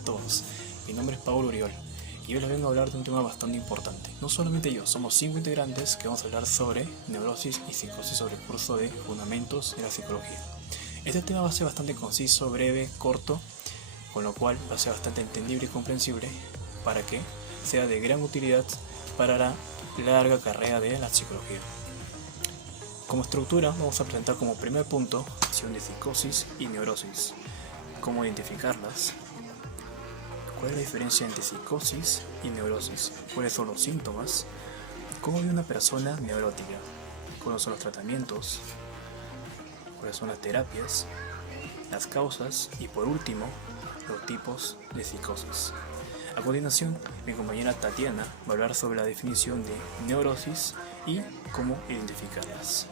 a todos, mi nombre es Pablo Uriol y hoy les vengo a hablar de un tema bastante importante. No solamente yo, somos 5 integrantes que vamos a hablar sobre neurosis y psicosis sobre el curso de Fundamentos de la Psicología. Este tema va a ser bastante conciso, breve, corto, con lo cual va a ser bastante entendible y comprensible para que sea de gran utilidad para la larga carrera de la psicología. Como estructura vamos a presentar como primer punto la acción de psicosis y neurosis, cómo identificarlas, cuál es la diferencia entre psicosis y neurosis, cuáles son los síntomas, cómo vive una persona neurótica, cuáles son los tratamientos, cuáles son las terapias, las causas y por último los tipos de psicosis. A continuación, mi compañera Tatiana va a hablar sobre la definición de neurosis y cómo identificarlas.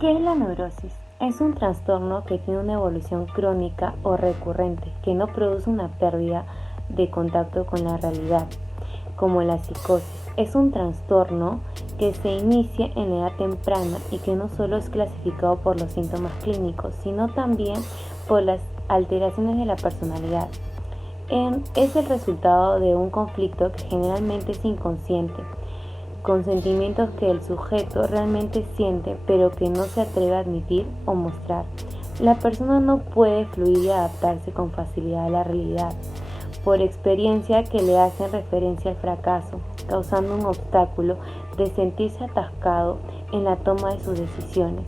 ¿Qué es la neurosis? Es un trastorno que tiene una evolución crónica o recurrente, que no produce una pérdida de contacto con la realidad, como la psicosis. Es un trastorno que se inicia en la edad temprana y que no solo es clasificado por los síntomas clínicos, sino también por las alteraciones de la personalidad. Es el resultado de un conflicto que generalmente es inconsciente, con sentimientos que el sujeto realmente siente pero que no se atreve a admitir o mostrar. La persona no puede fluir y adaptarse con facilidad a la realidad, por experiencia que le hacen referencia al fracaso, causando un obstáculo de sentirse atascado en la toma de sus decisiones.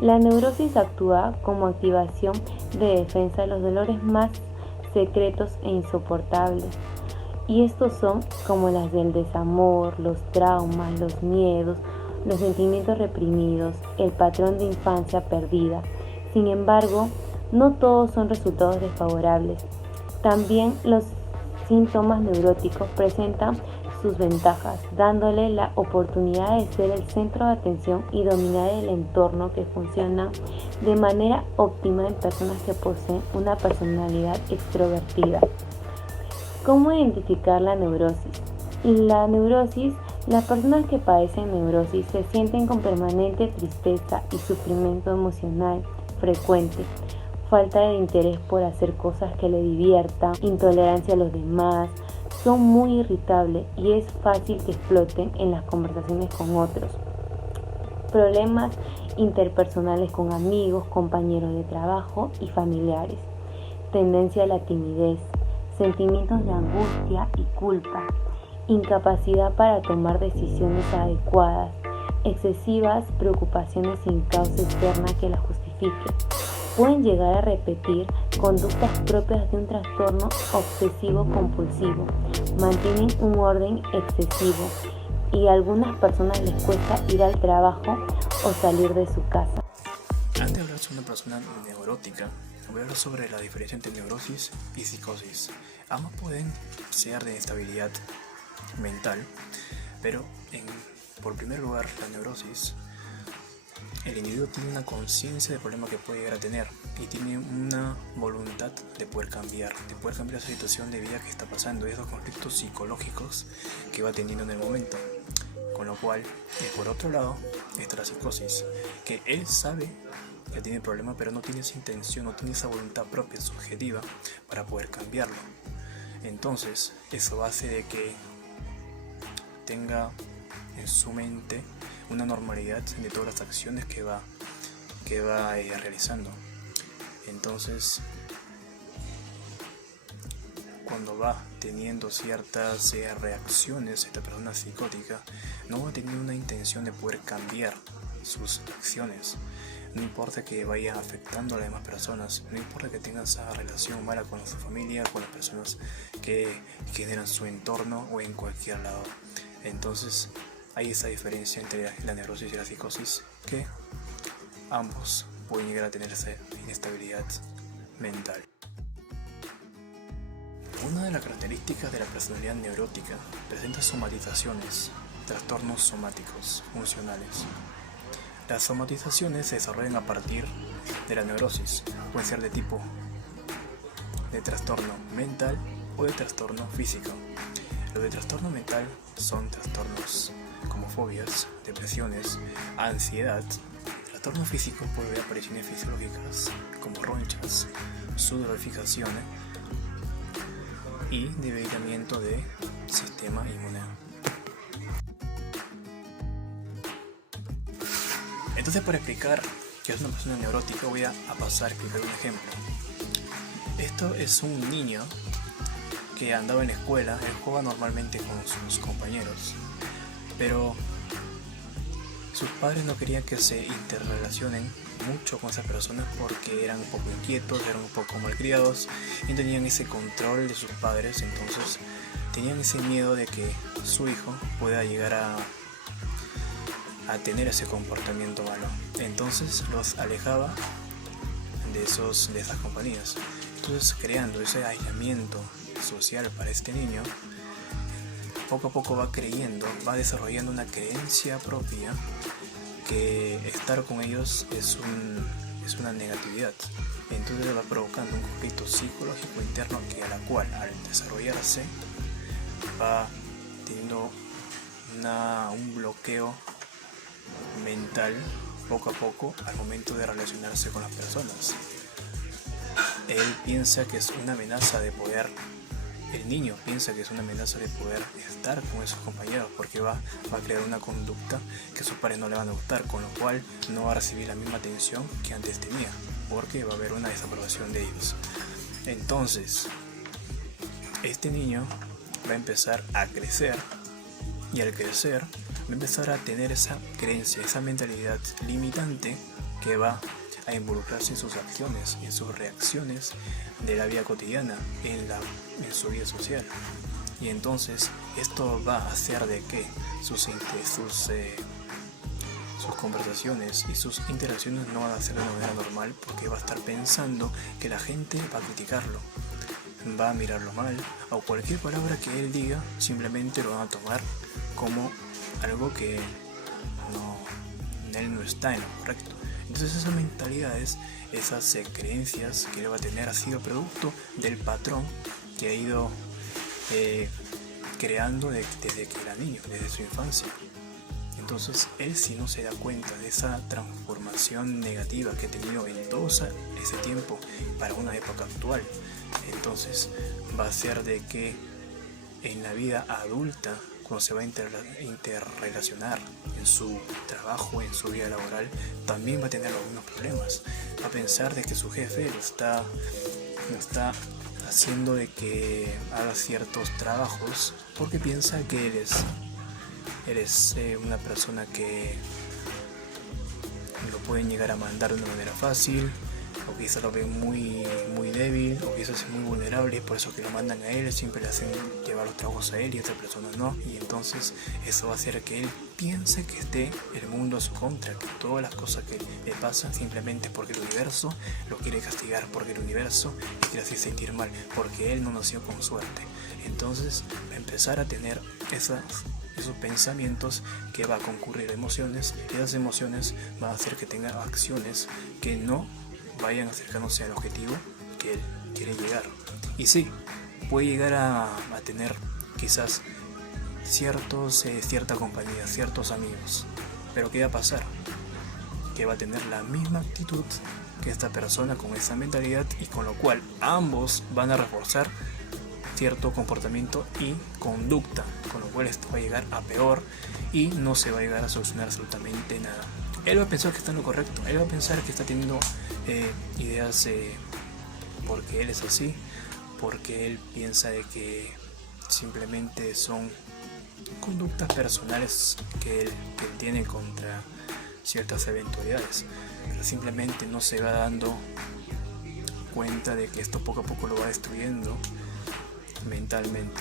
La neurosis actúa como activación de defensa de los dolores más secretos e insoportables. Y estos son como las del desamor, los traumas, los miedos, los sentimientos reprimidos, el patrón de infancia perdida. Sin embargo, no todos son resultados desfavorables. También los síntomas neuróticos presentan sus ventajas, dándole la oportunidad de ser el centro de atención y dominar el entorno que funciona de manera óptima en personas que poseen una personalidad extrovertida. ¿Cómo identificar la neurosis? Las personas que padecen neurosis se sienten con permanente tristeza y sufrimiento emocional frecuente, falta de interés por hacer cosas que le diviertan, intolerancia a los demás, son muy irritables y es fácil que exploten en las conversaciones con otros. Problemas interpersonales con amigos, compañeros de trabajo y familiares. Tendencia a la timidez. Sentimientos de angustia y culpa, incapacidad para tomar decisiones adecuadas, excesivas preocupaciones sin causa externa que las justifique. Pueden llegar a repetir conductas propias de un trastorno obsesivo-compulsivo, mantienen un orden excesivo y a algunas personas les cuesta ir al trabajo o salir de su casa. Antes de hablar sobre una persona neurótica, voy a hablar sobre la diferencia entre neurosis y psicosis. Ambas pueden ser de inestabilidad mental, pero por primer lugar, la neurosis, el individuo tiene una conciencia del problema que puede llegar a tener y tiene una voluntad de poder cambiar esa situación de vida que está pasando y esos conflictos psicológicos que va teniendo en el momento. Con lo cual, por otro lado, está la psicosis, que él sabe que tiene problemas, pero no tiene esa intención, no tiene esa voluntad propia, subjetiva, para poder cambiarlo. Entonces, eso hace de que tenga en su mente una normalidad de todas las acciones que va realizando. Entonces, cuando va teniendo ciertas reacciones, esta persona psicótica no va a tener una intención de poder cambiar sus acciones. No importa que vaya afectando a las demás personas, no importa que tenga esa relación mala con su familia, con las personas que generan su entorno o en cualquier lado. Entonces hay esa diferencia entre la neurosis y la psicosis, que ambos pueden llegar a tener esa inestabilidad mental. Una de las características de la personalidad neurótica presenta somatizaciones, trastornos somáticos funcionales. Las somatizaciones se desarrollan a partir de la neurosis, pueden ser de tipo de trastorno mental o de trastorno físico. Los de trastorno mental son trastornos como fobias, depresiones, ansiedad. Trastorno físico puede haber apariciones fisiológicas como ronchas, sudorificación y debilitamiento del sistema inmune. Entonces, para explicar que es una persona neurótica, voy a pasar a explicar un ejemplo. Esto es un niño que andaba en la escuela, él juega normalmente con sus compañeros, pero sus padres no querían que se interrelacionen mucho con esas personas porque eran un poco inquietos, eran un poco malcriados y tenían ese control de sus padres. Entonces tenían ese miedo de que su hijo pueda llegar a tener ese comportamiento malo. Entonces los alejaba de esas compañías. Entonces, creando ese aislamiento social para este niño, poco a poco va desarrollando una creencia propia que estar con ellos es una negatividad. Entonces va provocando un conflicto psicológico interno que a la cual, al desarrollarse, va teniendo un bloqueo mental poco a poco al momento de relacionarse con las personas. Él piensa que es una amenaza de poder, el niño piensa que es una amenaza de poder estar con esos compañeros, porque va a crear una conducta que sus padres no le van a gustar, con lo cual no va a recibir la misma atención que antes tenía, porque va a haber una desaprobación de ellos. Entonces, este niño va a empezar a crecer, y al crecer va a empezar a tener esa creencia, esa mentalidad limitante que va a involucrarse en sus acciones, en sus reacciones de la vida cotidiana, en su vida social. Y entonces esto va a hacer de que sus conversaciones y sus interacciones no van a ser de una manera normal, porque va a estar pensando que la gente va a criticarlo, va a mirarlo mal, o cualquier palabra que él diga simplemente lo van a tomar como algo que él no está en lo correcto. Entonces esas mentalidades, esas creencias que él va a tener ha sido producto del patrón que ha ido creando desde que era niño, desde su infancia. Entonces él, si no se da cuenta de esa transformación negativa que ha tenido en todo ese tiempo para una época actual, entonces va a hacer de que en la vida adulta, cuando se va a interrelacionar en su trabajo, en su vida laboral, también va a tener los mismos problemas. Va a pensar de que su jefe lo está haciendo de que haga ciertos trabajos porque piensa que él es una persona que lo pueden llegar a mandar de una manera fácil, o quizás lo ven muy débil, o quizás es muy vulnerable, y por eso que lo mandan a él, siempre le hacen llevar los trabajos a él y a otra persona no. Y entonces eso va a hacer que él piense que esté el mundo a su contra, que todas las cosas que le pasan simplemente porque el universo lo quiere castigar, porque el universo le quiere hacer sentir mal, porque él no nació con suerte. Entonces va a empezar a tener esos pensamientos que va a concurrir a emociones, y esas emociones van a hacer que tenga acciones que no vayan acercándose al objetivo que él quiere llegar. Y sí, puede llegar a tener quizás cierta compañía, ciertos amigos, pero ¿qué va a pasar? Que va a tener la misma actitud que esta persona con esa mentalidad, y con lo cual ambos van a reforzar cierto comportamiento y conducta, con lo cual esto va a llegar a peor y no se va a llegar a solucionar absolutamente nada. Él va a pensar que está en lo correcto, él va a pensar que está teniendo ideas porque él es así, porque él piensa de que simplemente son conductas personales que él tiene contra ciertas eventualidades, pero simplemente no se va dando cuenta de que esto poco a poco lo va destruyendo mentalmente.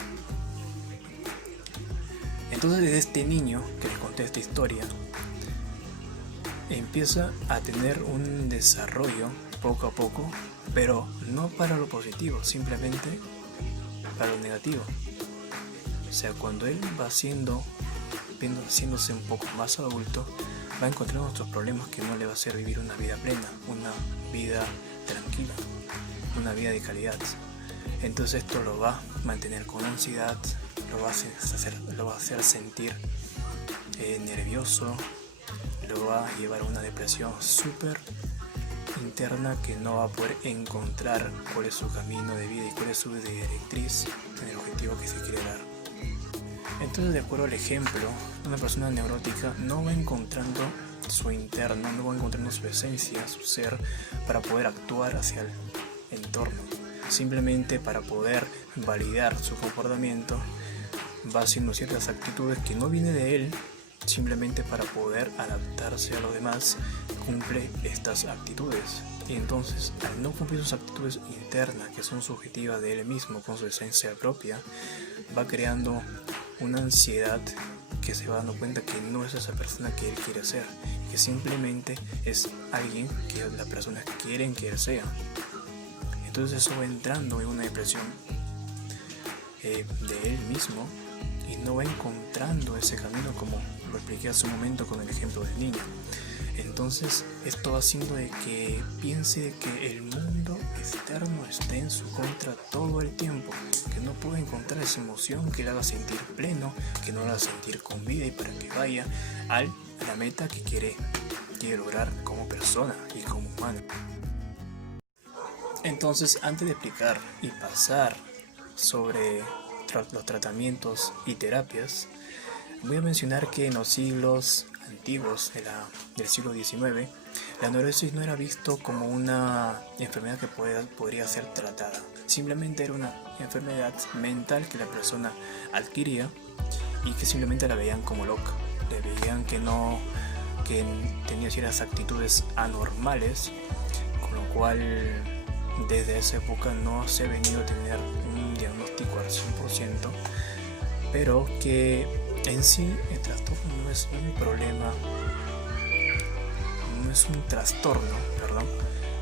Entonces, desde este niño que les conté esta historia, empieza a tener un desarrollo poco a poco, pero no para lo positivo, simplemente para lo negativo. O sea, cuando él va haciéndose un poco más adulto, va a encontrar otros problemas que no le va a hacer vivir una vida plena, una vida tranquila, una vida de calidad. Entonces esto lo va a mantener con ansiedad, lo va a hacer sentir nervioso, lo va a llevar a una depresión súper interna que no va a poder encontrar cuál es su camino de vida y cuál es su directriz en el objetivo que se quiere dar. Entonces, de acuerdo al ejemplo, una persona neurótica no va encontrando su interno, no va encontrando su esencia, su ser, para poder actuar hacia el entorno. Simplemente para poder validar su comportamiento va haciendo ciertas actitudes que no vienen de él, simplemente para poder adaptarse a los demás, cumple estas actitudes. Y entonces, al no cumplir sus actitudes internas, que son subjetivas de él mismo, con su esencia propia, va creando una ansiedad que se va dando cuenta que no es esa persona que él quiere ser, que simplemente es alguien que las personas quieren que él sea. Entonces eso va entrando en una depresión de él mismo y no va encontrando ese camino, como lo expliqué hace un momento con el ejemplo del niño. Entonces esto va haciendo de que piense que el mundo externo está en su contra todo el tiempo, que no puede encontrar esa emoción que le haga sentir pleno, que no le haga sentir con vida y para que vaya a la meta que quiere lograr como persona y como humano. Entonces, antes de explicar y pasar sobre los tratamientos y terapias, voy a mencionar que en los siglos antiguos del siglo XIX, la neurosis no era visto como una enfermedad que podría ser tratada. Simplemente era una enfermedad mental que la persona adquiría y que simplemente la veían como loca. Le veían que tenía ciertas actitudes anormales, con lo cual desde esa época no se ha venido a tener un diagnóstico al 100%, pero que en sí el trastorno no es un problema, no es un trastorno,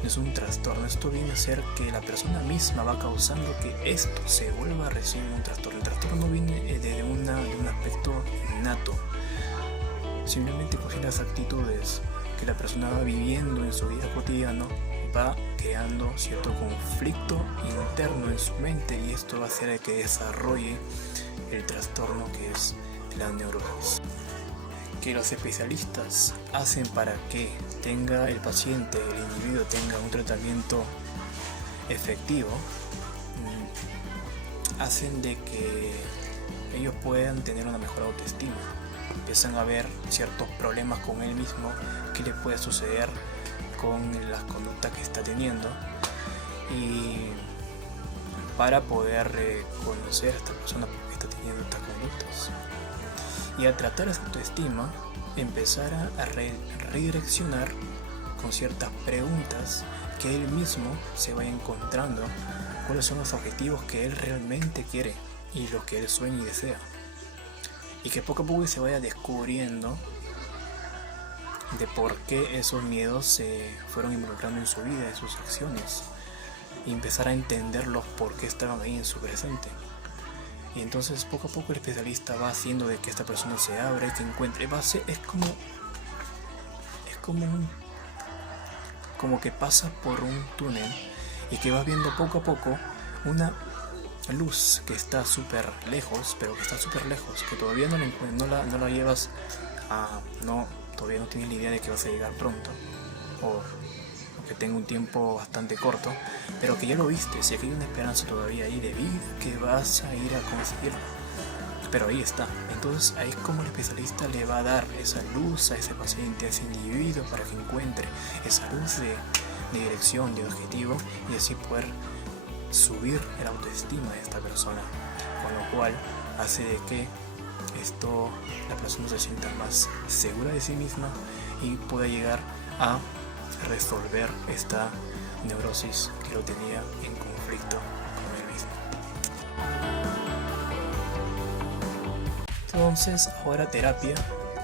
no es un trastorno. Esto viene a ser que la persona misma va causando que esto se vuelva recién un trastorno. El trastorno no viene de un aspecto innato, simplemente con ciertas actitudes que la persona va viviendo en su vida cotidiana, va creando cierto conflicto interno en su mente, y esto va a hacer que desarrolle el trastorno que es la neurosis. Que los especialistas hacen para que tenga el paciente, el individuo, tenga un tratamiento efectivo, hacen de que ellos puedan tener una mejor autoestima. Empiezan a ver ciertos problemas con él mismo, que le puede suceder con las conductas que está teniendo, y para poder conocer a esta persona porque está teniendo estas conductas, y al tratar esa autoestima empezar a redireccionar con ciertas preguntas que él mismo se vaya encontrando cuáles son los objetivos que él realmente quiere y los que él sueña y desea, y que poco a poco se vaya descubriendo de por qué esos miedos se fueron involucrando en su vida, en sus acciones, y empezar a entender los por qué estaban ahí en su presente. Y entonces poco a poco el especialista va haciendo de que esta persona se abra y que encuentre como que pasa por un túnel y que vas viendo poco a poco una luz que está súper lejos, pero que está súper lejos, que todavía no la llevas a... todavía no tienes la idea de que vas a llegar pronto, o que tenga un tiempo bastante corto, pero que ya lo viste, si hay una esperanza todavía ahí de vida que vas a ir a conseguirlo, pero ahí está. Entonces ahí es como el especialista le va a dar esa luz a ese paciente, a ese individuo, para que encuentre esa luz de dirección, de objetivo, y así poder subir la autoestima de esta persona, con lo cual hace de que la persona se sienta más segura de sí misma y pueda llegar a resolver esta neurosis que lo tenía en conflicto con él mismo. Entonces, ahora terapia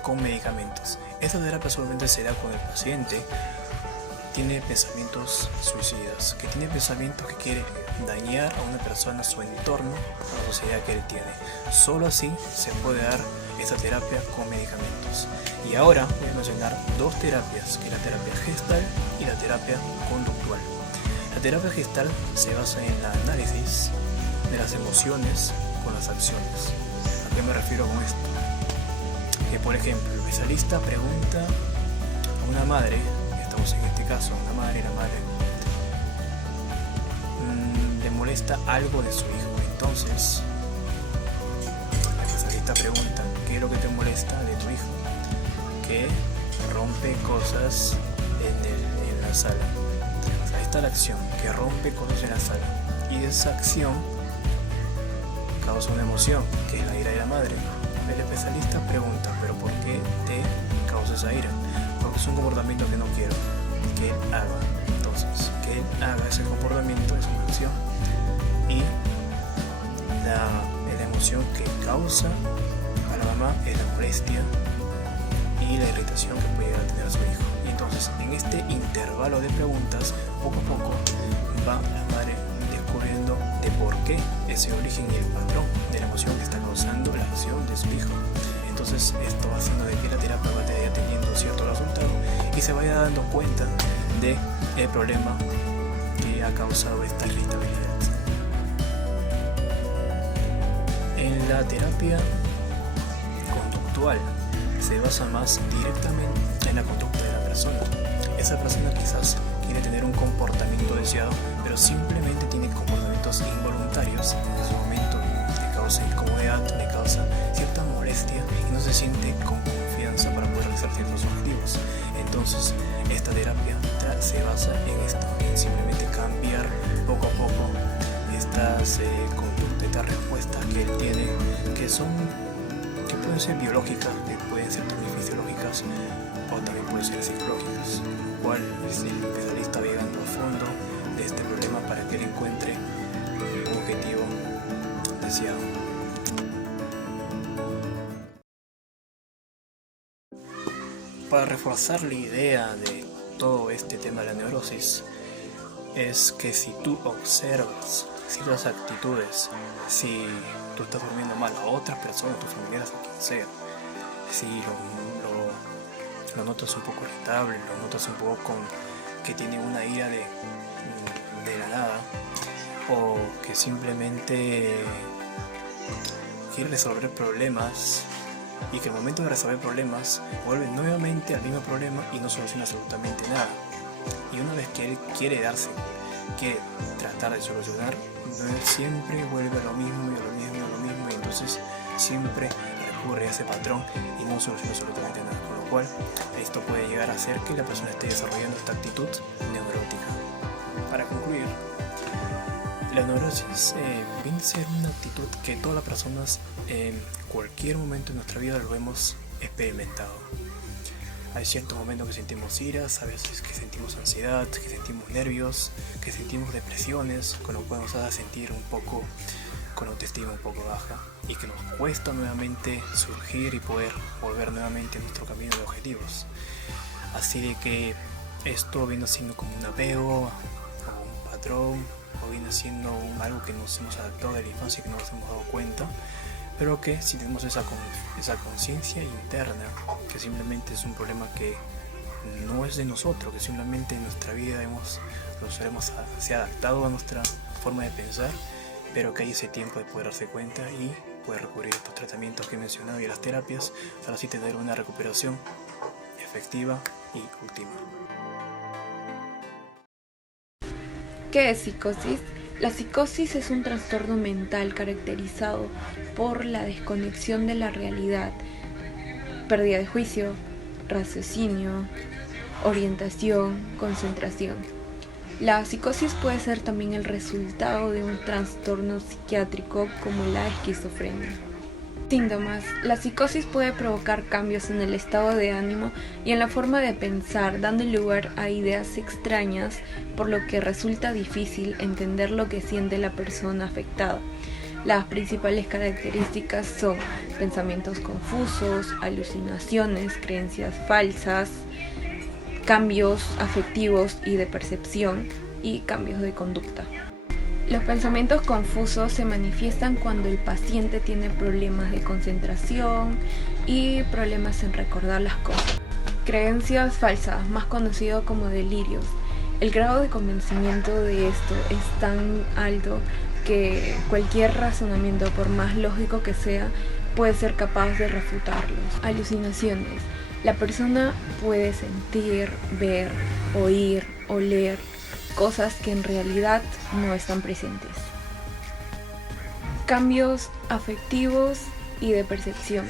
con medicamentos. Esta terapia solamente se da cuando el paciente tiene pensamientos suicidas, que tiene pensamientos que quiere dañar a una persona, a su entorno, a la sociedad que él tiene. Solo así se puede dar esta terapia con medicamentos. Y ahora voy a mencionar dos terapias, que es la terapia Gestalt y la terapia conductual. La terapia Gestalt se basa en el análisis de las emociones con las acciones. ¿A qué me refiero con esto? Que por ejemplo, el especialista pregunta a una madre que estamos en este caso una madre, la madre le molesta algo de su hijo. Entonces la especialista pregunta: ¿qué es lo que te molesta de tu hijo? Que rompe cosas en la sala. O sea, ahí está la acción, que rompe cosas en la sala, y esa acción causa una emoción, que es la ira de la madre. El especialista pregunta: ¿pero por qué te causa esa ira? Porque es un comportamiento que no quiero que él haga. Entonces, que él haga ese comportamiento es una acción, y la emoción que causa a la mamá es la molestia y la irritación que puede llegar a tener a su hijo. Y entonces, en este intervalo de preguntas, poco a poco va la madre descubriendo de por qué ese origen y el patrón de la emoción que está causando la acción de su hijo. Entonces, esto va haciendo de que la terapia vaya teniendo cierto resultado y se vaya dando cuenta de el problema que ha causado esta irritabilidad. En la terapia conductual se basa más directamente en la conducta de la persona. Esa persona quizás quiere tener un comportamiento deseado, pero simplemente tiene comportamientos involuntarios. En su momento le causa incomodidad, le causa cierta molestia y no se siente con confianza para poder realizar ciertos objetivos. Entonces, esta terapia se basa en esto, en simplemente cambiar poco a poco estas conductas, estas respuestas que él tiene, que pueden ser biológicas, que pueden ser también fisiológicas, o también pueden ser psicológicas, lo cual es el especialista llegando a fondo de este problema para que él encuentre un objetivo deseado. Para reforzar la idea de todo este tema de la neurosis, es que si tú observas ciertas actitudes, si tú estás durmiendo mal a otras personas, tus familiares o quien sea, si lo notas un poco irritable, lo notas un poco que tiene una ira de la nada, o que simplemente quiere resolver problemas y que al momento de resolver problemas vuelve nuevamente al mismo problema y no soluciona absolutamente nada. Y una vez que él quiere tratar de solucionar, él siempre vuelve a lo mismo y a lo mismo y a lo mismo, y entonces siempre recurre a ese patrón y no soluciona absolutamente nada, con lo cual esto puede llegar a hacer que la persona esté desarrollando esta actitud neurótica. Para concluir, la neurosis viene a ser una actitud que todas las personas en cualquier momento de nuestra vida lo hemos experimentado. Hay ciertos momentos que sentimos iras, a veces que sentimos ansiedad, que sentimos nervios, que sentimos depresiones, con lo cual nos hace sentir un poco con autoestima un poco baja y que nos cuesta nuevamente surgir y poder volver nuevamente a nuestro camino de objetivos. Así de que esto viene siendo como un apego o un patrón, o viene siendo algo que nos hemos adaptado de la infancia y que no nos hemos dado cuenta, pero que si tenemos esa conciencia interna, que simplemente es un problema que no es de nosotros, que simplemente en nuestra vida se ha adaptado a nuestra forma de pensar, pero que hay ese tiempo de poder darse cuenta y poder recurrir a estos tratamientos que he mencionado y a las terapias para así tener una recuperación efectiva y óptima. ¿Qué es psicosis? La psicosis es un trastorno mental caracterizado por la desconexión de la realidad, pérdida de juicio, raciocinio, orientación, concentración. La psicosis puede ser también el resultado de un trastorno psiquiátrico como la esquizofrenia. Síntomas. La psicosis puede provocar cambios en el estado de ánimo y en la forma de pensar, dando lugar a ideas extrañas, por lo que resulta difícil entender lo que siente la persona afectada. Las principales características son pensamientos confusos, alucinaciones, creencias falsas, cambios afectivos y de percepción y cambios de conducta. Los pensamientos confusos se manifiestan cuando el paciente tiene problemas de concentración y problemas en recordar las cosas. Creencias falsas, más conocido como delirios. El grado de convencimiento de esto es tan alto que cualquier razonamiento, por más lógico que sea, puede ser capaz de refutarlos. Alucinaciones. La persona puede sentir, ver, oír, oler cosas que en realidad no están presentes. Cambios afectivos y de percepción.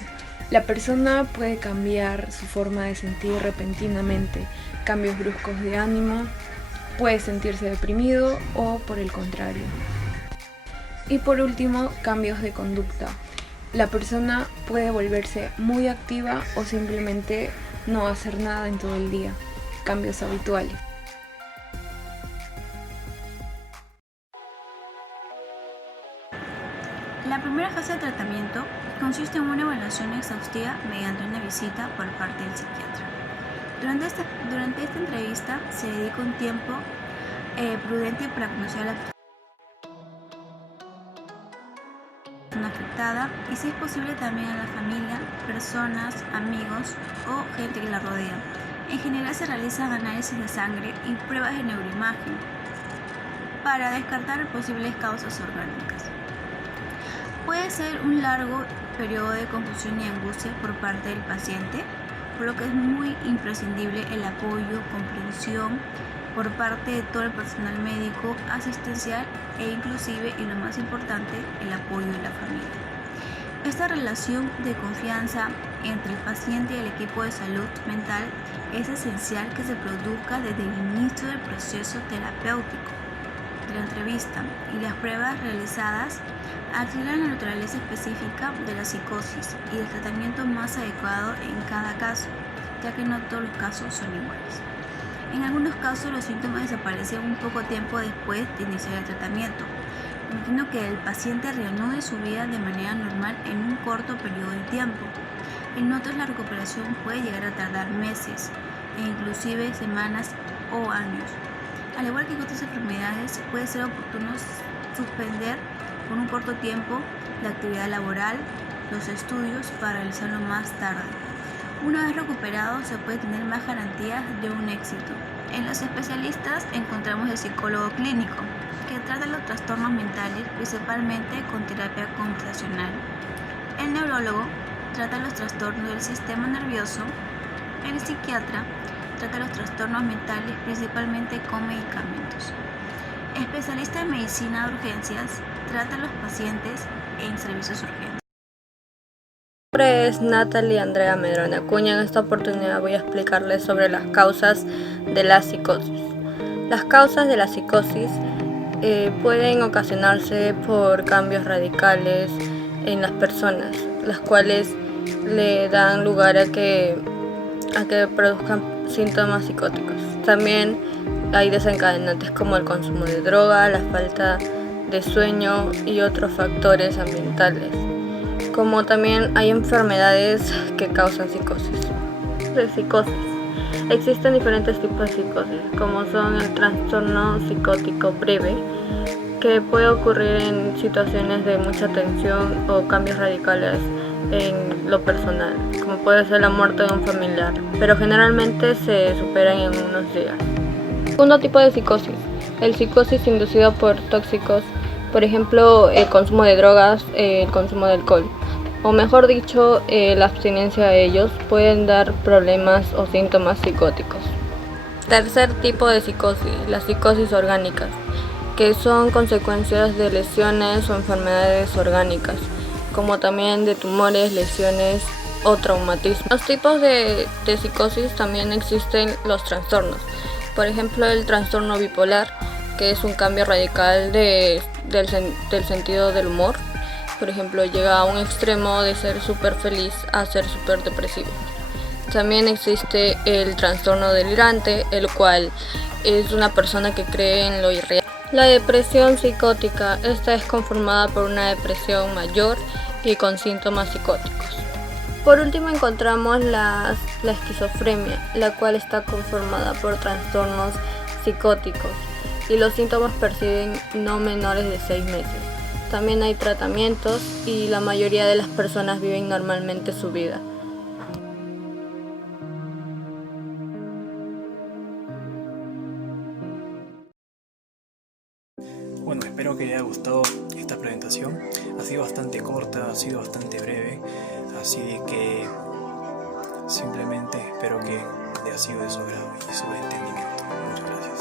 La persona puede cambiar su forma de sentir repentinamente, cambios bruscos de ánimo, puede sentirse deprimido o por el contrario. Y por último, cambios de conducta. La persona puede volverse muy activa o simplemente no hacer nada en todo el día. Cambios habituales. La primera fase de tratamiento consiste en una evaluación exhaustiva mediante una visita por parte del psiquiatra. Durante esta entrevista se dedica un tiempo prudente para conocer a la persona afectada y, si es posible, también a la familia, personas, amigos o gente que la rodea. En general se realizan análisis de sangre y pruebas de neuroimagen para descartar posibles causas orgánicas. Puede ser un largo periodo de confusión y angustia por parte del paciente, por lo que es muy imprescindible el apoyo, comprensión por parte de todo el personal médico, asistencial e inclusive, y lo más importante, el apoyo de la familia. Esta relación de confianza entre el paciente y el equipo de salud mental es esencial que se produzca desde el inicio del proceso terapéutico. De la entrevista y las pruebas realizadas aclaran la naturaleza específica de la psicosis y el tratamiento más adecuado en cada caso, ya que no todos los casos son iguales. En algunos casos los síntomas desaparecen un poco tiempo después de iniciar el tratamiento, permitiendo que el paciente reanude su vida de manera normal en un corto periodo de tiempo. En otros la recuperación puede llegar a tardar meses e inclusive semanas o años. Al igual que en otras enfermedades, puede ser oportuno suspender por un corto tiempo la actividad laboral, los estudios, para realizarlo más tarde. Una vez recuperado, se puede tener más garantías de un éxito. En los especialistas encontramos el psicólogo clínico, que trata los trastornos mentales principalmente con terapia conversacional. El neurólogo trata los trastornos del sistema nervioso. El psiquiatra trata los trastornos mentales principalmente con medicamentos. Especialista en medicina de urgencias, trata a los pacientes en servicios urgentes. Mi nombre es Natalie Andrea Medrón Acuña. En esta oportunidad voy a explicarles sobre las causas de la psicosis. Las causas de la psicosis pueden ocasionarse por cambios radicales en las personas, las cuales le dan lugar a que produzcan síntomas psicóticos. También hay desencadenantes como el consumo de droga, la falta de sueño y otros factores ambientales. Como también hay enfermedades que causan psicosis. De psicosis. Existen diferentes tipos de psicosis, como son el trastorno psicótico breve, que puede ocurrir en situaciones de mucha tensión o cambios radicales en lo personal, como puede ser la muerte de un familiar, pero generalmente se superan en unos días. Segundo tipo de psicosis, el psicosis inducido por tóxicos, por ejemplo, el consumo de drogas, el consumo de alcohol, o mejor dicho, la abstinencia de ellos, pueden dar problemas o síntomas psicóticos. Tercer tipo de psicosis, las psicosis orgánicas, que son consecuencias de lesiones o enfermedades orgánicas, como también de tumores, lesiones o traumatismo. Los tipos de psicosis también existen los trastornos. Por ejemplo, el trastorno bipolar, que es un cambio radical del sentido del humor. Por ejemplo, llega a un extremo de ser súper feliz a ser súper depresivo. También existe el trastorno delirante, el cual es una persona que cree en lo irreal. La depresión psicótica, esta es conformada por una depresión mayor y con síntomas psicóticos. Por último encontramos la esquizofrenia, la cual está conformada por trastornos psicóticos y los síntomas perciben no menores de 6 meses. También hay tratamientos y la mayoría de las personas viven normalmente su vida. Bueno, espero que les haya gustado esta presentación. Ha sido bastante corta, ha sido bastante breve, así que Simplemente espero que le haya sido de su agrado y su entendimiento. Muchas gracias.